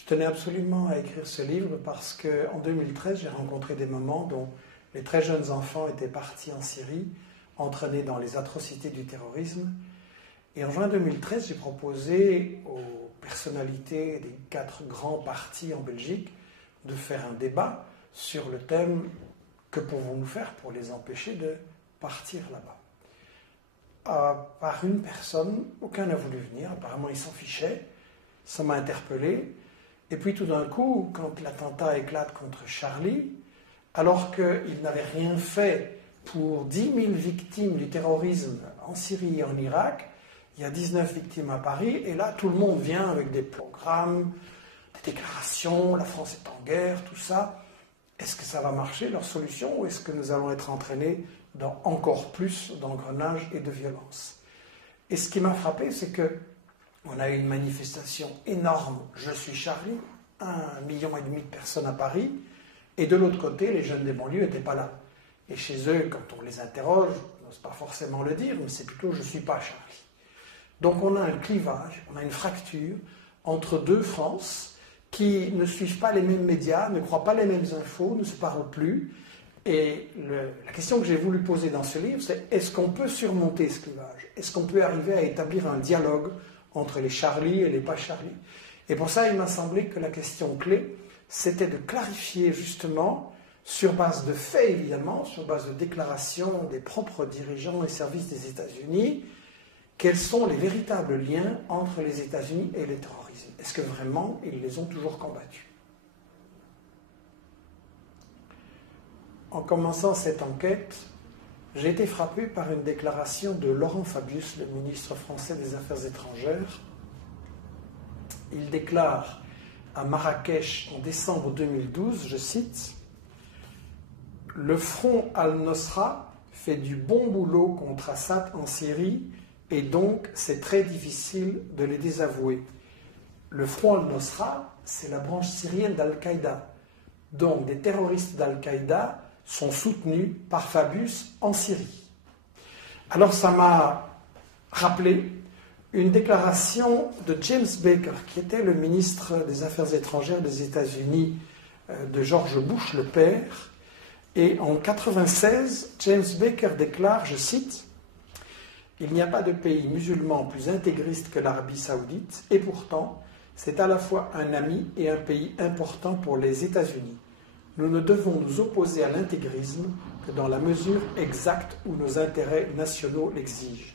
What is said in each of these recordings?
Je tenais absolument à écrire ce livre parce qu'en 2013, j'ai rencontré des mamans dont les très jeunes enfants étaient partis en Syrie, entraînés dans les atrocités du terrorisme. Et en juin 2013, j'ai proposé aux personnalités des 4 grands partis en Belgique de faire un débat sur le thème « Que pouvons-nous faire pour les empêcher de partir là-bas ?» Par une personne, aucun n'a voulu venir, apparemment ils s'en fichaient, ça m'a interpellé. Et puis tout d'un coup, quand l'attentat éclate contre Charlie, alors qu'il n'avait rien fait pour 10 000 victimes du terrorisme en Syrie et en Irak, il y a 19 victimes à Paris, et là tout le monde vient avec des programmes, des déclarations, la France est en guerre, tout ça. Est-ce que ça va marcher, leur solution, ou est-ce que nous allons être entraînés dans encore plus d'engrenage et de violence? Et ce qui m'a frappé, c'est qu'on a eu une manifestation énorme, Je suis Charlie, 1,5 million de personnes à Paris, et de l'autre côté, les jeunes des banlieues n'étaient pas là. Et chez eux, quand on les interroge, on n'ose pas forcément le dire, mais c'est plutôt « je ne suis pas Charlie ». Donc on a un clivage, on a une fracture entre 2 France qui ne suivent pas les mêmes médias, ne croient pas les mêmes infos, ne se parlent plus. Et la question que j'ai voulu poser dans ce livre, c'est est-ce qu'on peut surmonter ce clivage? Est-ce qu'on peut arriver à établir un dialogue entre les Charlie et les pas Charlie? Et pour ça, il m'a semblé que la question clé, c'était de clarifier justement, sur base de faits évidemment, sur base de déclarations des propres dirigeants et services des États-Unis, quels sont les véritables liens entre les États-Unis et le terrorisme? Est-ce que vraiment ils les ont toujours combattus? En commençant cette enquête, j'ai été frappé par une déclaration de Laurent Fabius, le ministre français des Affaires étrangères. Il déclare à Marrakech en décembre 2012, je cite, « Le front al-Nosra fait du bon boulot contre Assad en Syrie et donc c'est très difficile de les désavouer. Le front al-Nosra, c'est la branche syrienne d'Al-Qaïda. Donc des terroristes d'Al-Qaïda sont soutenus par Fabius en Syrie. » Alors ça m'a rappelé une déclaration de James Baker, qui était le ministre des Affaires étrangères des États-Unis de George Bush, le père. Et en 1996, James Baker déclare, je cite, « Il n'y a pas de pays musulman plus intégriste que l'Arabie saoudite, et pourtant, c'est à la fois un ami et un pays important pour les États-Unis. Nous ne devons nous opposer à l'intégrisme que dans la mesure exacte où nos intérêts nationaux l'exigent. »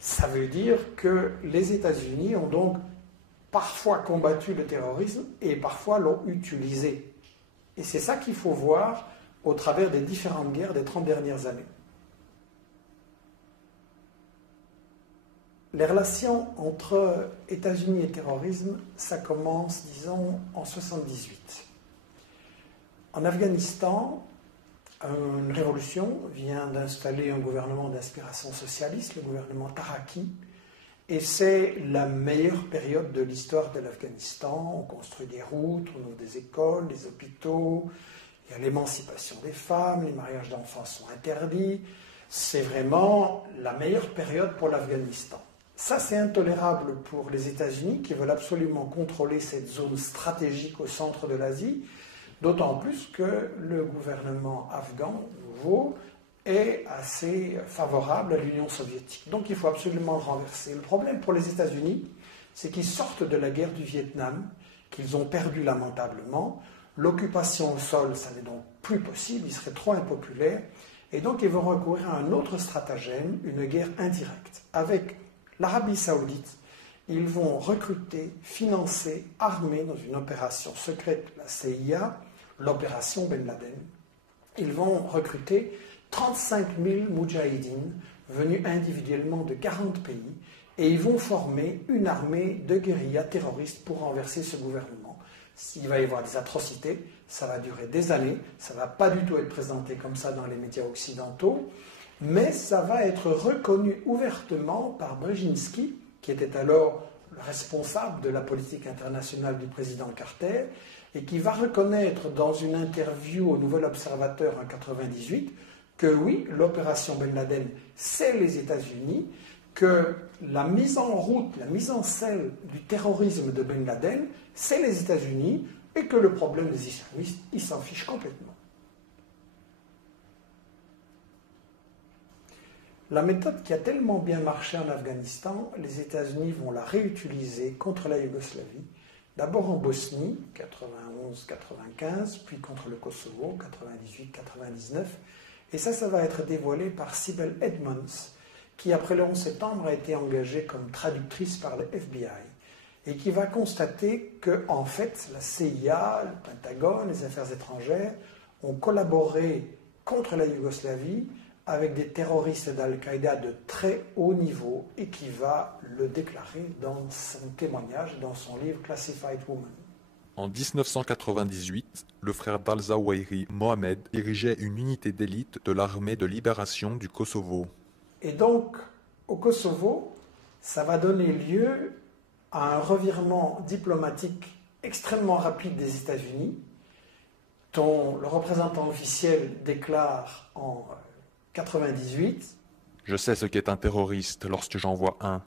Ça veut dire que les États-Unis ont donc parfois combattu le terrorisme et parfois l'ont utilisé. Et c'est ça qu'il faut voir au travers des différentes guerres des 30 dernières années. Les relations entre États-Unis et terrorisme, ça commence, disons, en 1978. En Afghanistan, une révolution vient d'installer un gouvernement d'inspiration socialiste, le gouvernement Taraki, et c'est la meilleure période de l'histoire de l'Afghanistan. On construit des routes, on ouvre des écoles, des hôpitaux, il y a l'émancipation des femmes, les mariages d'enfants sont interdits. C'est vraiment la meilleure période pour l'Afghanistan. Ça, c'est intolérable pour les États-Unis qui veulent absolument contrôler cette zone stratégique au centre de l'Asie, d'autant plus que le gouvernement afghan nouveau est assez favorable à l'Union soviétique. Donc il faut absolument le renverser. Le problème pour les États-Unis, c'est qu'ils sortent de la guerre du Vietnam, qu'ils ont perdu lamentablement. L'occupation au sol, ça n'est donc plus possible, il serait trop impopulaire. Et donc ils vont recourir à un autre stratagème, une guerre indirecte. Avec l'Arabie saoudite, ils vont recruter, financer, armer dans une opération secrète, la CIA, l'opération Ben Laden. Ils vont recruter 35 000 moudjahidines venus individuellement de 40 pays et ils vont former une armée de guérillas terroristes pour renverser ce gouvernement. S'il va y avoir des atrocités, ça va durer des années, ça ne va pas du tout être présenté comme ça dans les médias occidentaux, mais ça va être reconnu ouvertement par Brzezinski, qui était alors le responsable de la politique internationale du président Carter, et qui va reconnaître dans une interview au Nouvel Observateur en 1998 que oui, l'opération Ben Laden, c'est les États-Unis, que la mise en route, la mise en scène du terrorisme de Ben Laden, c'est les États-Unis et que le problème des islamistes, ils s'en fichent complètement. La méthode qui a tellement bien marché en Afghanistan, les États-Unis vont la réutiliser contre la Yougoslavie, d'abord en Bosnie, 91-95, puis contre le Kosovo, 98-99, et ça va être dévoilé par Sibel Edmonds, qui après le 11 septembre a été engagée comme traductrice par le FBI, et qui va constater que, en fait, la CIA, le Pentagone, les affaires étrangères ont collaboré contre la Yougoslavie avec des terroristes d'Al-Qaïda de très haut niveau et qui va le déclarer dans son témoignage, dans son livre Classified Woman. En 1998, le frère d'Al-Zawahiri, Mohamed, dirigeait une unité d'élite de l'armée de libération du Kosovo. Et donc, au Kosovo, ça va donner lieu à un revirement diplomatique extrêmement rapide des États-Unis, dont le représentant officiel déclare en 98. Je sais ce qu'est un terroriste lorsque j'en vois un,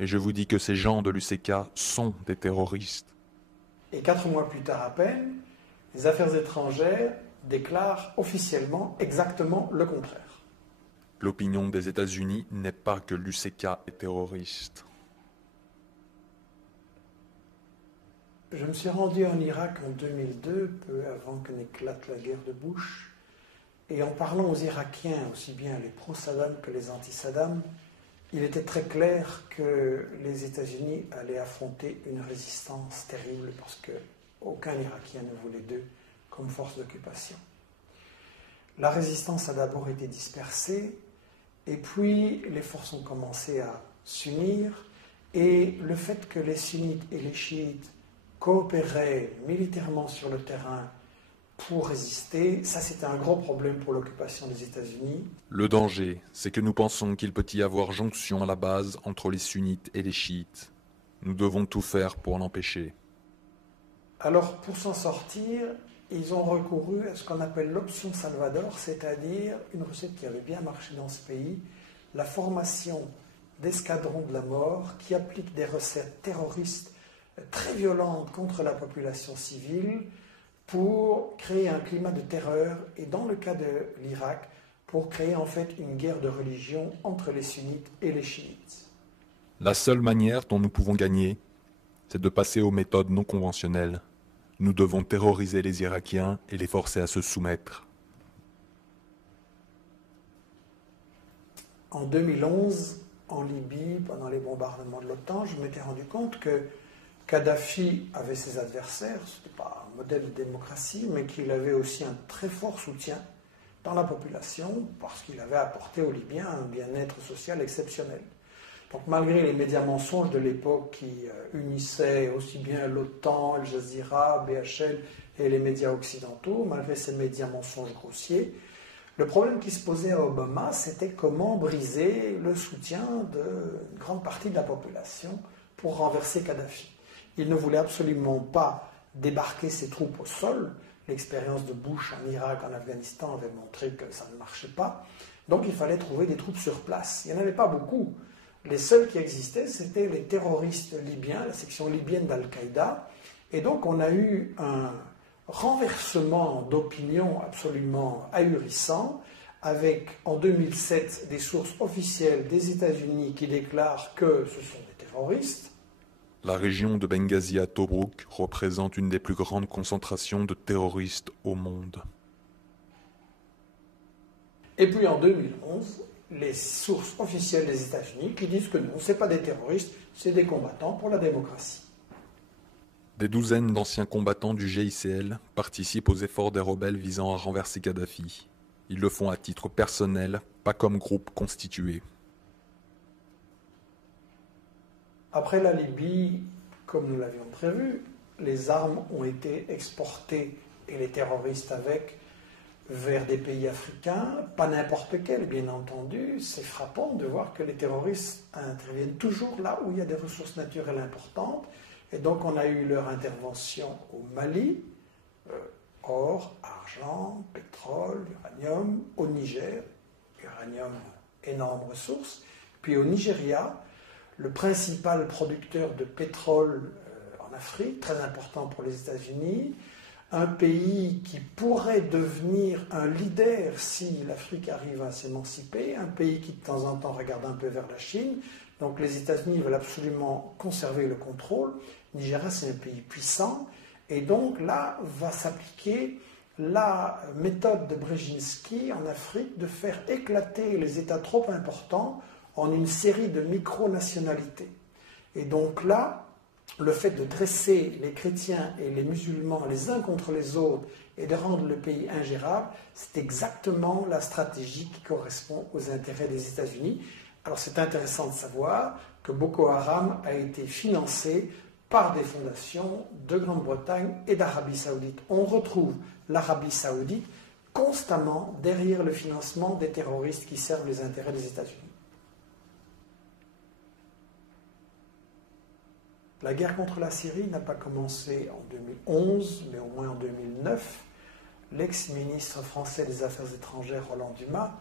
et je vous dis que ces gens de l'UCK sont des terroristes. Et 4 mois plus tard à peine, les affaires étrangères déclarent officiellement exactement le contraire. L'opinion des États-Unis n'est pas que l'UCK est terroriste. Je me suis rendu en Irak en 2002, peu avant que n'éclate la guerre de Bush. Et en parlant aux Irakiens, aussi bien les pro-Saddam que les anti-Saddam, il était très clair que les États-Unis allaient affronter une résistance terrible parce qu'aucun Irakien ne voulait d'eux comme force d'occupation. La résistance a d'abord été dispersée, et puis les forces ont commencé à s'unir, et le fait que les sunnites et les chiites coopéraient militairement sur le terrain pour résister, ça c'était un gros problème pour l'occupation des États-Unis. Le danger, c'est que nous pensons qu'il peut y avoir jonction à la base entre les sunnites et les chiites. Nous devons tout faire pour l'empêcher. Alors pour s'en sortir, ils ont recouru à ce qu'on appelle l'option Salvador, c'est-à-dire une recette qui avait bien marché dans ce pays, la formation d'escadrons de la mort qui appliquent des recettes terroristes très violentes contre la population civile, pour créer un climat de terreur, et dans le cas de l'Irak, pour créer en fait une guerre de religion entre les sunnites et les chiites. La seule manière dont nous pouvons gagner, c'est de passer aux méthodes non conventionnelles. Nous devons terroriser les Irakiens et les forcer à se soumettre. En 2011, en Libye, pendant les bombardements de l'OTAN, je m'étais rendu compte que Kadhafi avait ses adversaires, ce n'était pas un modèle de démocratie, mais qu'il avait aussi un très fort soutien dans la population parce qu'il avait apporté aux Libyens un bien-être social exceptionnel. Donc malgré les médias mensonges de l'époque qui unissaient aussi bien l'OTAN, Al Jazeera, BHL et les médias occidentaux, malgré ces médias mensonges grossiers, le problème qui se posait à Obama, c'était comment briser le soutien d'une grande partie de la population pour renverser Kadhafi. Il ne voulait absolument pas débarquer ses troupes au sol. L'expérience de Bush en Irak, en Afghanistan avait montré que ça ne marchait pas. Donc il fallait trouver des troupes sur place. Il n'y en avait pas beaucoup. Les seuls qui existaient, c'était les terroristes libyens, la section libyenne d'Al-Qaïda. Et donc on a eu un renversement d'opinion absolument ahurissant, avec en 2007 des sources officielles des États-Unis qui déclarent que ce sont des terroristes. La région de Benghazi à Tobrouk représente une des plus grandes concentrations de terroristes au monde. Et puis en 2011, les sources officielles des États-Unis qui disent que non, ce n'est pas des terroristes, c'est des combattants pour la démocratie. Des douzaines d'anciens combattants du GICL participent aux efforts des rebelles visant à renverser Kadhafi. Ils le font à titre personnel, pas comme groupe constitué. Après la Libye, comme nous l'avions prévu, les armes ont été exportées, et les terroristes avec, vers des pays africains, pas n'importe quels, bien entendu. C'est frappant de voir que les terroristes interviennent toujours là où il y a des ressources naturelles importantes. Et donc on a eu leur intervention au Mali, or, argent, pétrole, uranium, au Niger, uranium, énorme ressource, puis au Nigeria, le principal producteur de pétrole en Afrique, très important pour les États-Unis, un pays qui pourrait devenir un leader si l'Afrique arrive à s'émanciper, un pays qui de temps en temps regarde un peu vers la Chine. Donc les États-Unis veulent absolument conserver le contrôle. Nigeria, c'est un pays puissant. Et donc là va s'appliquer la méthode de Brzezinski en Afrique de faire éclater les États trop importants en une série de micro-nationalités. Et donc là, le fait de dresser les chrétiens et les musulmans les uns contre les autres et de rendre le pays ingérable, c'est exactement la stratégie qui correspond aux intérêts des États-Unis. Alors c'est intéressant de savoir que Boko Haram a été financé par des fondations de Grande-Bretagne et d'Arabie Saoudite. On retrouve l'Arabie Saoudite constamment derrière le financement des terroristes qui servent les intérêts des États-Unis. La guerre contre la Syrie n'a pas commencé en 2011, mais au moins en 2009. L'ex-ministre français des Affaires étrangères, Roland Dumas,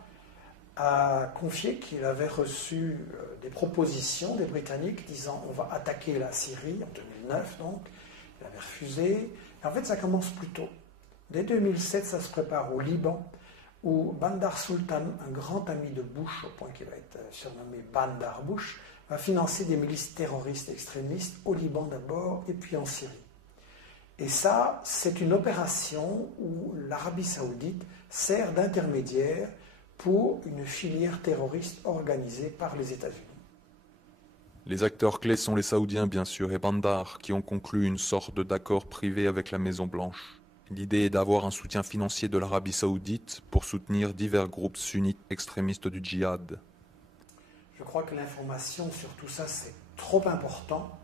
a confié qu'il avait reçu des propositions des Britanniques disant on va attaquer la Syrie en 2009, donc il avait refusé. Et en fait, ça commence plus tôt. Dès 2007, ça se prépare au Liban, où Bandar Sultan, un grand ami de Bush, au point qu'il va être surnommé Bandar Bush, va financer des milices terroristes extrémistes au Liban d'abord et puis en Syrie. Et ça, c'est une opération où l'Arabie Saoudite sert d'intermédiaire pour une filière terroriste organisée par les États-Unis. Les acteurs clés sont les Saoudiens bien sûr et Bandar qui ont conclu une sorte d'accord privé avec la Maison-Blanche. L'idée est d'avoir un soutien financier de l'Arabie Saoudite pour soutenir divers groupes sunnites extrémistes du djihad. Je crois que l'information sur tout ça, c'est trop important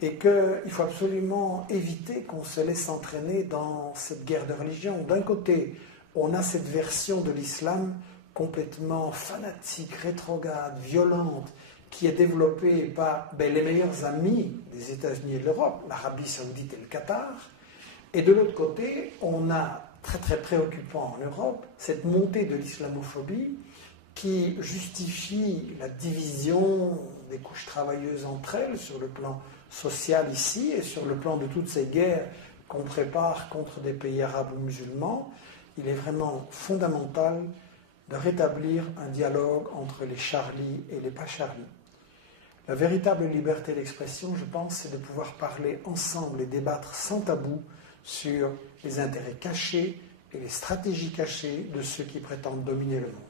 et qu'il faut absolument éviter qu'on se laisse entraîner dans cette guerre de religion. D'un côté, on a cette version de l'islam complètement fanatique, rétrograde, violente, qui est développée par les meilleurs amis des États-Unis et de l'Europe, l'Arabie Saoudite et le Qatar. Et de l'autre côté, on a, très très préoccupant en Europe, cette montée de l'islamophobie qui justifie la division des couches travailleuses entre elles sur le plan social ici et sur le plan de toutes ces guerres qu'on prépare contre des pays arabes ou musulmans. Il est vraiment fondamental de rétablir un dialogue entre les Charlie et les pas Charlie. La véritable liberté d'expression, je pense, c'est de pouvoir parler ensemble et débattre sans tabou sur les intérêts cachés et les stratégies cachées de ceux qui prétendent dominer le monde.